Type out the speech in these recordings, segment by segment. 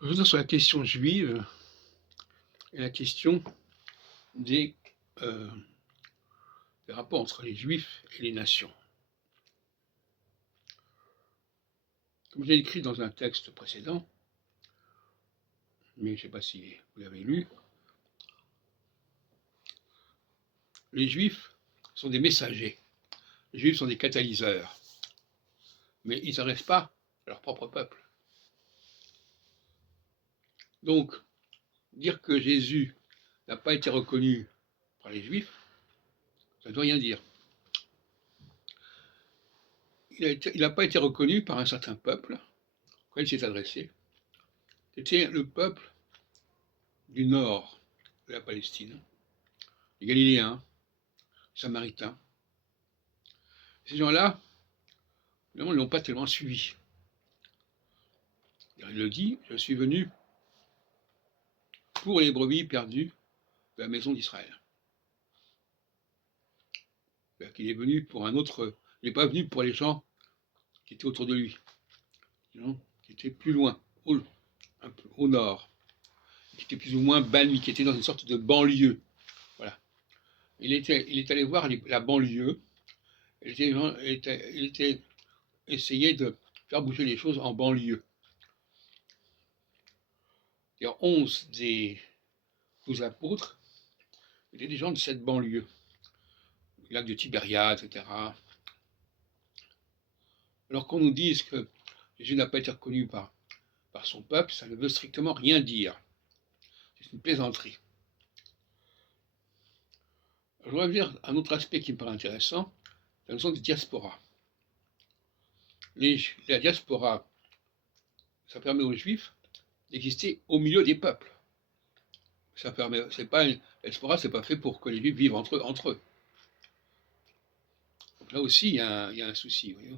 Revenons sur la question juive et la question des, euh, des rapports entre les juifs et les nations. Comme j'ai écrit dans un texte précédent, mais je ne sais pas si vous l'avez lu, les juifs sont des messagers, les juifs sont des catalyseurs, mais ils n'arrêtent pas à leur propre peuple. Donc, dire que Jésus n'a pas été reconnu par les juifs, ça ne veut rien dire. Il n'a pas été reconnu par un certain peuple auquel il s'est adressé. C'était le peuple du nord de la Palestine, les Galiléens, les Samaritains. Ces gens-là, évidemment, ne l'ont pas tellement suivi. Il le dit, je suis venu pour les brebis perdues de la maison d'Israël. Il est venu pour un autre, il n'est pas venu pour les gens qui étaient autour de lui, qui étaient plus loin, un peu au nord, qui étaient plus ou moins bannis, qui étaient dans une sorte de banlieue. Voilà. Il est allé voir la banlieue, il était essayé de faire bouger les choses en banlieue. 11 des 12 apôtres étaient des gens de cette banlieue, le lac de Tibériade, etc. Alors qu'on nous dise que Jésus n'a pas été reconnu par son peuple, ça ne veut strictement rien dire. C'est une plaisanterie. Je voudrais dire un autre aspect qui me paraît intéressant, la notion de diaspora. La diaspora, ça permet aux Juifs d'exister au milieu des peuples. Ça permet, la diaspora, c'est pas fait pour que les Juifs vivent entre eux. Donc là aussi, il y a un souci. Voyez.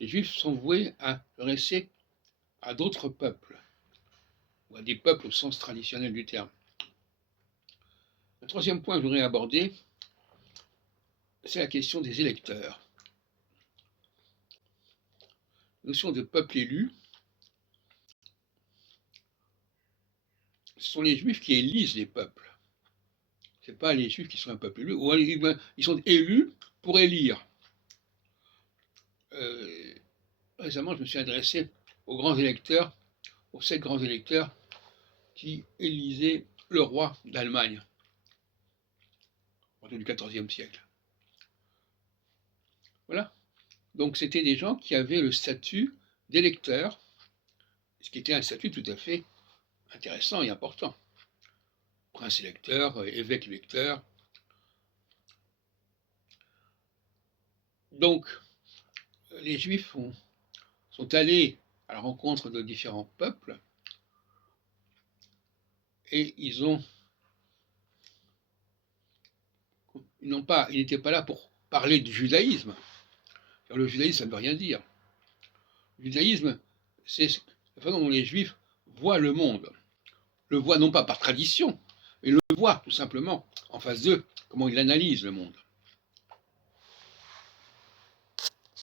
Les Juifs sont voués à rester à d'autres peuples, ou à des peuples au sens traditionnel du terme. Le troisième point que je voudrais aborder, c'est la question des électeurs. La notion de peuple élu, ce sont les Juifs qui élisent les peuples. Ce n'est pas les Juifs qui sont un peuple élu, ou ils sont élus pour élire. Récemment, je me suis adressé aux grands électeurs, aux 7 grands électeurs qui élisaient le roi d'Allemagne au du XIVe siècle. Voilà. Donc c'était des gens qui avaient le statut d'électeur, ce qui était un statut tout à fait intéressant et important. Prince électeur, évêque électeur. Donc, les Juifs sont allés à la rencontre de différents peuples et ils n'étaient pas là pour parler du judaïsme. Car le judaïsme, ça ne veut rien dire. Le judaïsme, c'est la façon dont les Juifs voient le monde. Le voient non pas par tradition, mais le voient tout simplement en face d'eux, comment ils analysent le monde.